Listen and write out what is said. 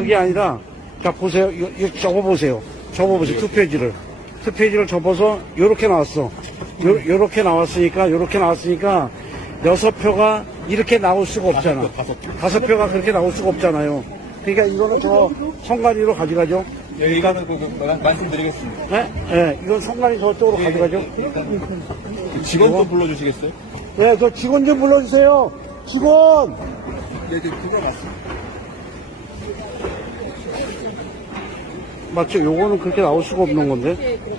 그게 아니라, 자, 보세요. 이거 접어보세요. 접어보세요. 투 페이지를. 투 페이지를 접어서, 요렇게 나왔어. 요렇게 나왔으니까, 6표가 이렇게 나올 수가 없잖아. 5표가 그렇게 나올 수가 없잖아요. 그러니까 이거는 저 선관위로 가져가죠. 예, 이거는 말씀드리겠습니다. 네? 네, 이건 선관위 저쪽으로 가져가죠. 직원 또 불러주시겠어요? 네, 저 직원 좀 불러주세요. 직원! 네, 그거 맞습니다. 맞죠? 요거는 그렇게 나올 수가 없는 건데.